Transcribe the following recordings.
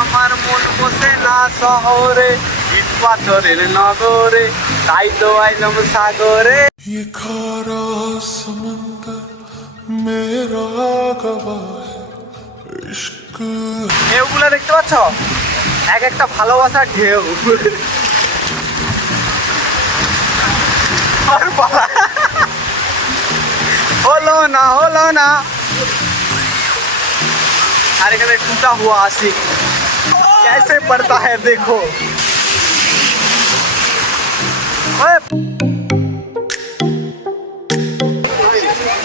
আমার মন বসে না শহরে, ইট পাথরের নগরে, তাই তো আইলাম সাগরে। ঢেউগুলো দেখতে পাচ্ছ, এক একটা ভালোবাসার ঢেউ। হলো না হলো না। আর এখানে টুটা হুয়া আশিক कैसे पड़ता है देखो।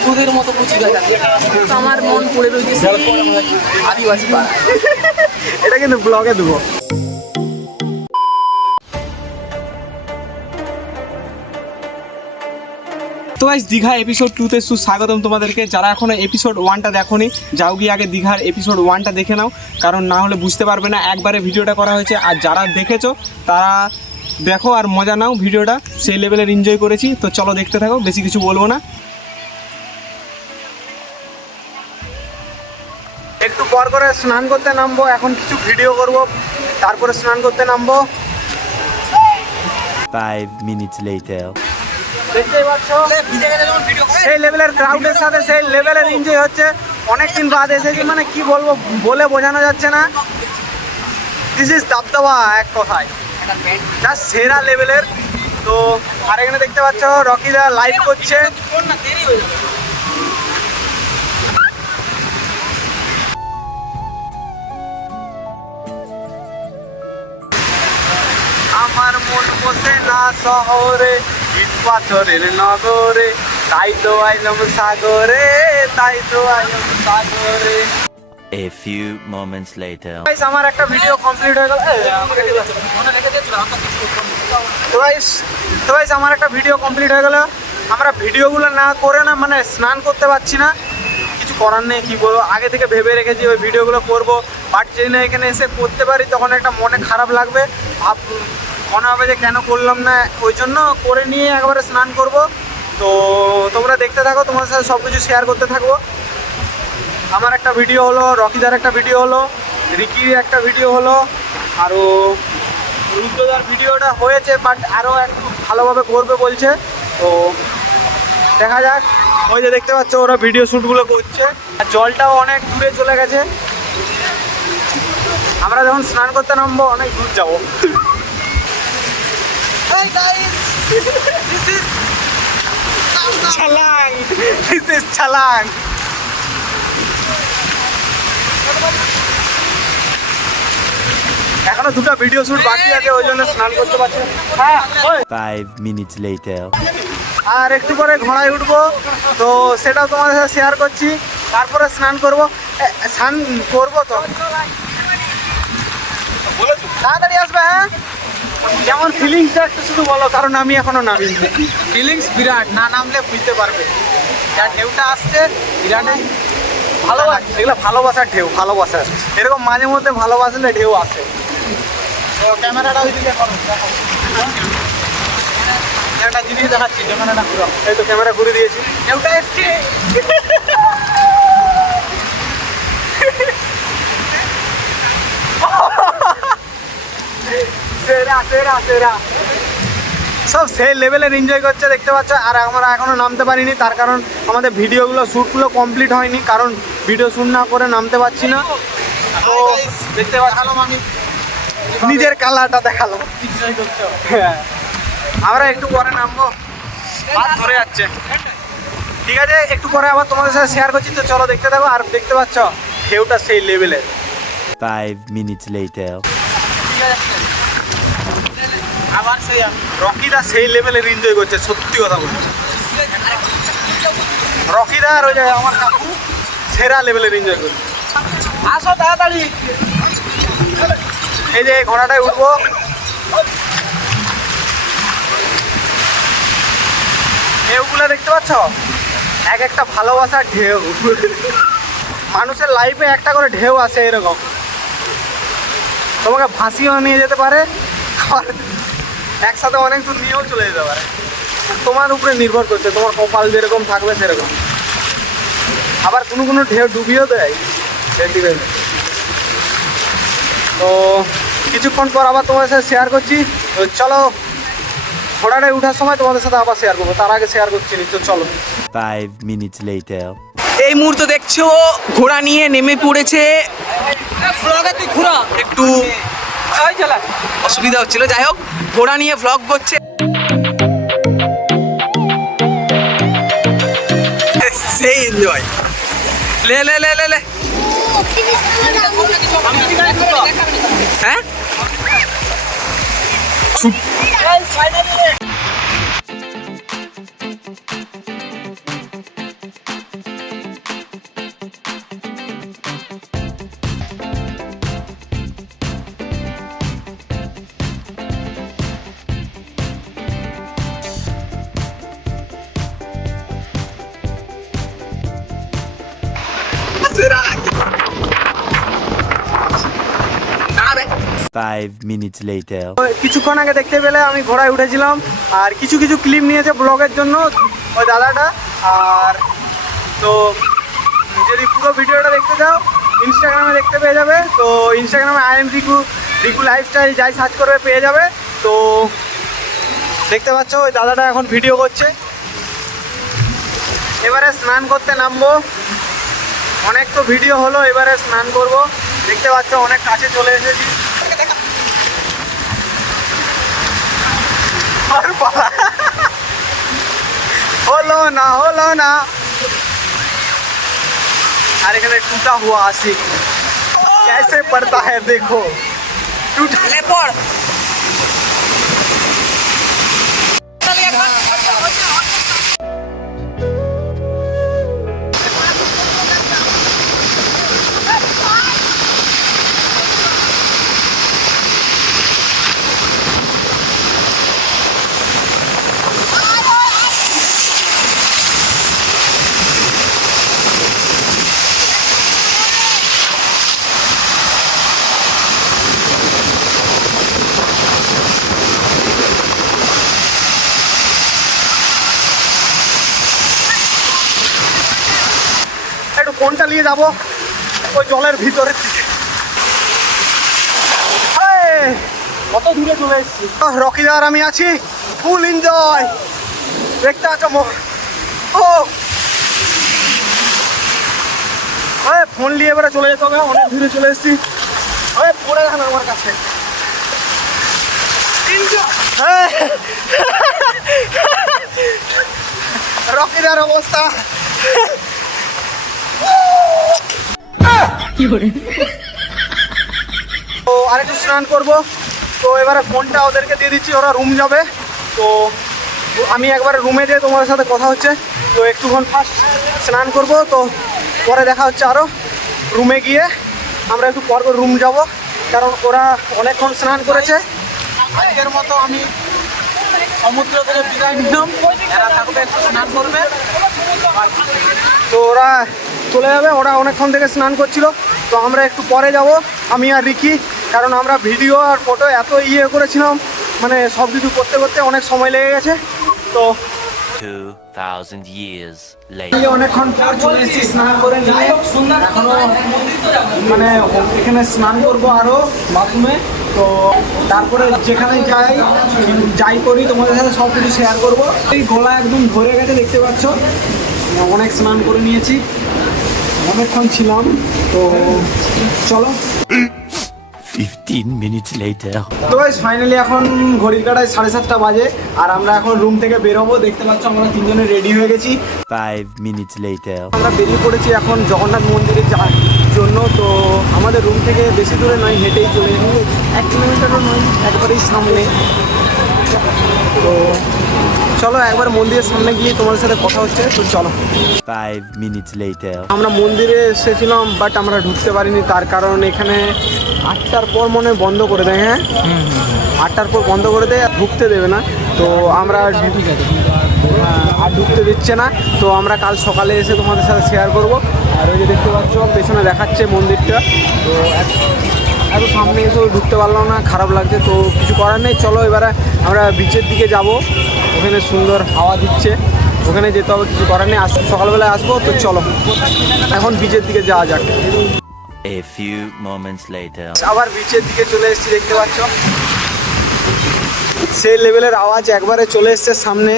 দুধের মতো কুচি গাছ আমার মন পড়ে রয়েছে আদিবাসী পাড়া। এটা কিন্তু ব্লগে দেবো। তো গাইস দীঘা এপিসোড 2 তে সুস্বাগতম তোমাদেরকে। যারা এখনো এপিসোড 1টা দেখোনি, যাও গিয়ে আগে দীঘার এপিসোড 1টা দেখে নাও, কারণ না হলে বুঝতে পারবে না। একবারে ভিডিওটা করা হয়েছে, আর যারা দেখেছো তারা দেখো আর মজা নাও ভিডিওটা, সেই লেভেলের এনজয় করেছি। তো চলো দেখতে থাকো, বেশি কিছু বলবো না। একটু পর করে স্নান করতে নামবো, এখন কিছু ভিডিও করব, তারপরে স্নান করতে নামবো। 5 minutes later. দেখতেই পাচ্ছ সেই লেভেলের ক্রাউডের সাথে সেই লেভেলের এনজয় হচ্ছে। অনেকদিন বাদ এসেছি, মানে কি বলবো, বলে বোঝানো যাচ্ছে না। দিস ইজ দাবদাবা এক কথায়, জাস্ট সেরা লেভেলের। তো আর এখানে দেখতে পাচ্ছ রকিদা লাইভ করছে। আমার মন বসে না শহরে, ইট পাথরের নগরে, তাই তো আইলাম সাগরে, তাই তো আইলাম সাগরে। A few moments later. Guys আমার একটা ভিডিও কমপ্লিট হয়ে গেল। তো গাইস আমার একটা ভিডিও কমপ্লিট হয়ে গেল। আমরা ভিডিওগুলো না করে না, মানে স্নান করতে পারছি না, কিছু করার নেই। কি বলবো, আগে থেকে ভেবে রেখেছি ওই ভিডিওগুলো করবো, বাট যেই না এখানে এসে করতে পারি তখন একটা মনে খারাপ লাগবে, মনে হবে যে কেন করলাম না। ওই জন্য করে নিয়ে একবারে স্নান করব। তো তোমরা দেখতে থাকো, তোমাদের সাথে সব কিছু শেয়ার করতে থাকবো। আমার একটা ভিডিও হলো, রকিদার একটা ভিডিও হলো, রিকির একটা ভিডিও হলো, আরও রুদ্রদার ভিডিওটা হয়েছে, বাট আরও একটু ভালোভাবে করবে বলছে। তো দেখা যাক। ওই যে দেখতে পাচ্ছ ওরা ভিডিও শ্যুটগুলো করছে, আর জলটাও অনেক দূরে চলে গেছে। আমরা যখন স্নান করতে নামবো অনেক দূর যাবো। ছালাং, দিস ইজ ছালাং। এখনো দুটো ভিডিও শুট বাকি আছে, ওই জন্য স্নান করতে পারছি। 5 minutes later. আর একটু পরে ঘোড়ায় উঠবো, তো সেটাও তোমাদের সাথে শেয়ার করছি। তারপরে স্নান করবো, স্নান করবো তো তাড়াতাড়ি আসবে। হ্যাঁ, যেমন ফিলিংসটা একটু শুধু বলো, কারণ আমি এখনো নামিনি। ফিলিংস বিরাট, না নামলে বুঝতে পারবে যা ঢেউটা আসছে বিরাটই ভালোবাসা, এগুলো ভালোবাসার ঢেউ, ভালোবাসার। এরকম মাঝে মধ্যে ভালোবাসলে ঢেউ আসে। তো ক্যামেরাটা ওইদিকে করো, দেখো একটা জিনিস দেখাচ্ছি, ক্যামেরাটা ঘুরো। এই তো ক্যামেরা ঘুরে দিয়েছি। ঢেউটা এসছে। সেরা সেরা সেরা, সব সেই লেভেলের এনজয় করছে দেখতে পাচ্ছ। আর আমরা এখনও নামতে পারিনি, তার কারণ আমাদের ভিডিওগুলো শ্যুটগুলো কমপ্লিট হয়নি, কারণ ভিডিও শ্যুট না করে নামতে পারছি না। তো দেখতে পাচ্ছিলাম আমি নিজের কালারটা দেখালো। হ্যাঁ, আমরা একটু পরে নামবো, হাত ধরে যাচ্ছে। ঠিক আছে, একটু পরে আবার তোমাদের সাথে শেয়ার করছি। তো চলো দেখতে থাকো। আর দেখতে পাচ্ছ ঢেউটা সেই লেভেলের। 5 minutes later. আবার সেই রকিদা সেই লেভেলের এনজয় করছে, সত্যি কথা বলছি। রকিদা আর ওই যে আমার কাকু সেরা লেভেলের এনজয় করছে। আসো তাড়াতাড়ি। এই যে ঘোড়াটায় উঠবো, ঢেউগুলো দেখতে পাচ্ছ, এক একটা ভালোবাসার ঢেউ। মানুষের লাইফে একটা করে ঢেউ আসে এরকম, তোমাকে ভাসিয়েও নিয়ে যেতে পারে, আর একসাথে অনেক দূর নিয়েও চলে যেতে পারে। তোমার উপরে নির্ভর করছে, তোমার কপাল যেরকম থাকবে সেরকম। আবার কোনো কোনো ঢেউ ডুবিয়েও দেয়। দিবে। তো কিছুক্ষণ পর আবার তোমাদের সাথে শেয়ার করছি। তো চলো, ঘোড়াটায় ওঠার সময় তোমাদের সাথে আবার শেয়ার করবো, তার আগে শেয়ার করছি নি। তো চলো। 5 minutes later. এই মুহূর্তে দেখছো ঘোড়া নিয়ে নেমে পড়েছে। ঘোড়া একটু অসুবিধা হচ্ছিল, যাই হোক ঘোড়া নিয়ে ভ্লগ করছে। সেই এনজয়, লে লে লে লে লে। হ্যাঁ দাঁড়াবে। 5 minutes later. কিছুক্ষণ আগে দেখতে পেলে আমি ঘোড়ায় উঠেছিলাম, আর কিছু কিছু ক্লিপ নিয়েছে ব্লগের জন্য ওই দাদাটা। আর তো যদি পুরো ভিডিওটা দেখতে চাও ইনস্টাগ্রামে দেখতে পেয়ে যাবে। তো ইনস্টাগ্রামে আই এম রিকু লাইফস্টাইল যাই সার্চ করবে পেয়ে যাবে। তো দেখতে পাচ্ছ ওই দাদাটা এখন ভিডিও করছে। এবারে স্নান করতে নামবো, অনেক তো ভিডিও হলো, এবারে স্নান করব। দেখতে পাচ্ছ অনেক কাছে চলে এসেছি। হলো না আর এখানে টুটা হুয়া আশিক कैसे पड़ता है देखो, टूटा লে পড়। একটু কোনটা নিয়ে যাবো ওই জলের ভিতরে থেকে। কত দূরে চলে এসেছি। রকিদার আমি আছি, ফুল এনজয়। দেখতে আছো ও ফোন নিয়ে এবারে চলে যেতে হবে, অনেক দূরে চলে এসেছি। পড়ে গেল আমার কাছে। রকিদার অবস্থা তো আরেকটু স্নান করবো। তো এবারে ফোনটা ওদেরকে দিয়ে দিচ্ছি, ওরা রুম যাবে। তো আমি একবার রুমে যেয়ে তোমাদের সাথে কথা হচ্ছে। তো একটুক্ষণ ফার্স্ট স্নান করব, তো পরে দেখা হচ্ছে। আরও রুমে গিয়ে আমরা একটু পর রুম যাব, কারণ ওরা অনেকক্ষণ স্নান করেছে। আজকের মতো আমি সমুদ্র থেকে বিদায় নিলাম, এরা থাকবে একটু স্নান করবে। তো ওরা চলে যাবে, ওরা অনেকক্ষণ থেকে স্নান করছিল। তো আমরা একটু পরে যাব, আমি আর রিকি, কারণ আমরা ভিডিও আর ফটো এত করেছিলাম, মানে সব কিছু করতে করতে অনেক সময় লেগে গেছে। তো 2000 years later. অনেকক্ষণ পর চলে এসেছি স্নান করে নিয়ে। এখনো মানে এখানে স্নান করবো আরও বাথরুমে। তো তারপরে যেখানে যাই করি তোমাদের সাথে সব কিছু শেয়ার করবো। এই গলা একদম ভরে গেছে, দেখতে পাচ্ছ। অনেক স্নান করে নিয়েছি, অনেকক্ষণ ছিলাম। তো চলো। 15 minutes later. তো গাইস ফাইনালি এখন ঘড়ির কাঁটায় 7:30 বাজে, আর আমরা এখন রুম থেকে বেরোবো। দেখতে পাচ্ছ আমরা তিনজনে রেডি হয়ে গেছি। 5 minutes later. আমরা বেরিয়ে পড়েছি এখন জগন্নাথ মন্দিরে যাওয়ার জন্য। তো আমাদের রুম থেকে বেশি দূরে নয়, হেঁটেই চলে যাবো, 1 কিলোমিটারও নয়, একবারেই সামনে। তো চলো একবার মন্দিরের সামনে গিয়ে তোমাদের সাথে কথা হচ্ছে। তো চলো। 5 minutes later. আমরা মন্দিরে এসেছিলাম, বাট আমরা ঢুকতে পারিনি, তার কারণ এখানে 8টার পর মনে হয় বন্ধ করে দেয়। হ্যাঁ, 8টার পর বন্ধ করে দেয়, আর ঢুকতে দেবে না। তো আমরা আর ঢুকতে দিচ্ছে না। তো আমরা কাল সকালে এসে তোমাদের সাথে শেয়ার করব। আর ওই যে দেখতে পাচ্ছ পেছনে দেখাচ্ছে মন্দিরটা। তো এত সামনে এসেও ঢুকতে পারলাম না, খারাপ লাগছে। তো কিছু করার নেই, চলো এবারে আমরা বিচের দিকে যাব। ওখানে সুন্দর হাওয়া দিচ্ছে, ওখানে যেতে হবে, কিছু করার নেই। সকালবেলায় আসবো। তো চলো এখন বিচের দিকে যাওয়া যাক। A few moments later. আবার বিচের দিকে চলে এসেছি, দেখতে পাচ্ছ সেই লেভেলের আওয়াজ একবারে চলে এসছে সামনে।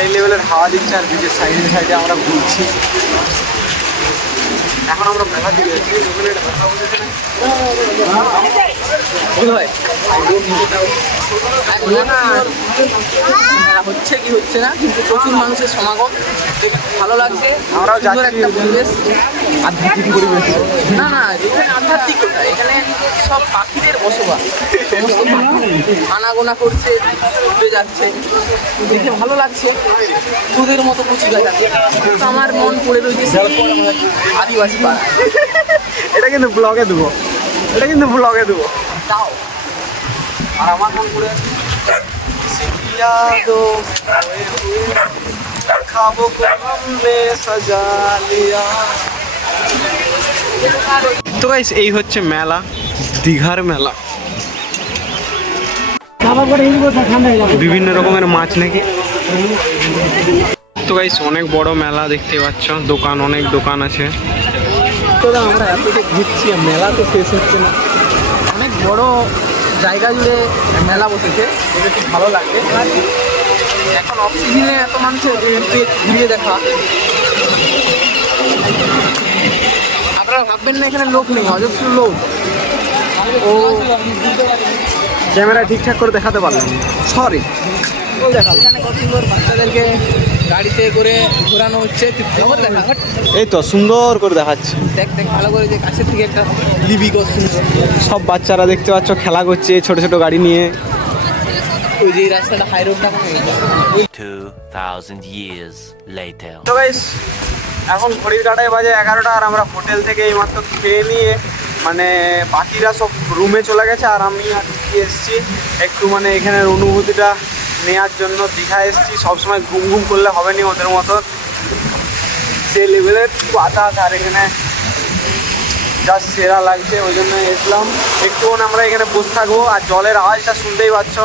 এই লেভেলের হাওয়া দিচ্ছে আর বিচের সাইডে সাইডে আমরা ঘুরছি। এখন আমরা মেলা দিকে যাচ্ছি, ওখানে একটা মেলা বসেছে না? হচ্ছে কি হচ্ছে না, কিন্তু প্রচুর মানুষের সমাগম দেখে খুব ভালো লাগছে। আমরাও সুন্দর যাচ্ছি। একটা পরিবেশ। আধ্যাত্মিক পরিবেশ। না না, এখানে আধ্যাত্মিক কোথায়, এখানে সব পাখিদের বসবাস। সমস্ত পাখি আনাগোনা করছে, উড়ে যাচ্ছে, দেখে ভালো লাগছে। তোদের মতো কচি গাছ আছে, কিন্তু আমার মন পড়ে রয়েছে সেই আদিবাসী পাড়া। এটা কিন্তু ব্লগে দেবো, এটা কিন্তু ব্লগে দেবো। তাও আর আমার মন পড়ে খাবো हमने सजा लिया। তো গাইস এই হচ্ছে মেলা, দীঘার মেলা। বিভিন্ন রকমের মাছ নাকি। তো গাইস অনেক বড় মেলা দেখতে পাচ্ছ, দোকান অনেক দোকান আছে। তো আমরা এত যে ঘুরছি, মেলা তো শেষ হচ্ছে না। অনেক বড় জায়গা জুড়ে মেলা বসেছে, দেখে খুব ভালো লাগে। এখন অফ সিজনে এত মানুষের ঘুরিয়ে দেখা, আপনারা ভাববেন না এখানে লোক নেই, অজস্র লোক। ও ক্যামেরা ঠিকঠাক করে দেখাতে পারলাম, সরি। এখানে কত সুন্দর বাচ্চাদেরকে গাড়িতে করে ঘোরানো হচ্ছে। খবর দেখা, এই তো সুন্দর করে দেখাচ্ছে। দেখ দেখ ভালো করে, যে কাছের থেকে একটা লিবি করছে। সব বাচ্চারা দেখতে পাচ্ছ খেলা করছে ছোট ছোট গাড়ি নিয়ে। ওই যে এই রাস্তাটা হাই রোডটা 2000 years later. তো গাইস এখন ঘড়ির কাঁটায় বাজে 11টা, আর আমরা হোটেল থেকে এইমাত্র খেয়ে নিয়ে মানে বাকিরা সব রুমে চলে গেছে, আর আমি আর কি এসেছি একটু মানে এখানের অনুভূতিটা নেওয়ার জন্য। দীঘা এসেছি, সবসময় ঘুম ঘুম করলে হবে না ওদের মতন, সেই লেভেলের বাতাস আর এখানে যা সেরা লাগছে, ওই জন্য এসলাম। একটুক্ষণ আমরা এখানে বসে থাকবো, আর জলের আওয়াজটা শুনতেই পাচ্ছ।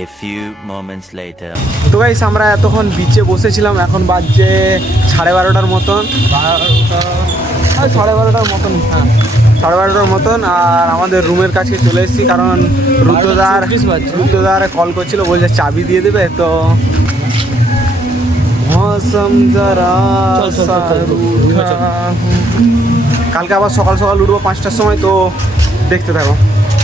A few moments later. তো গাইস আমরা এতক্ষণ বিচে বসেছিলাম, এখন বাজছে 12:30টার মতন, 12:30টার মতন, হ্যাঁ 12:30টার মতন। আর আমাদের রুমের কাছে চলে এসেছি, কারণ রুদ্রদার কল করছিল, বলছে চাবি দিয়ে দেবে। তো মৌসম জরা কালকে আবার সকাল সকাল উঠবো 5টার সময়, তো দেখতে থাকো।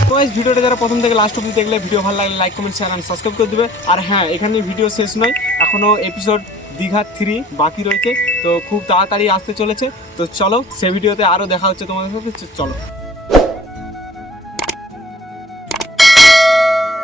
তো এই ভিডিওটা যারা প্রথম থেকে লাস্ট অবধি দেখলে, ভিডিও ভালো লাগলে like comment share and subscribe করে দেবে। আর হ্যাঁ, এখানে ভিডিও শেষ নয়, এখনও এপিসোড দীঘা 3 বাকি রয়েছে, তো খুব তাড়াতাড়ি আসতে চলেছে। তো চলো সেই ভিডিওতে আরও দেখা হচ্ছে তোমাদের সাথে, চলো।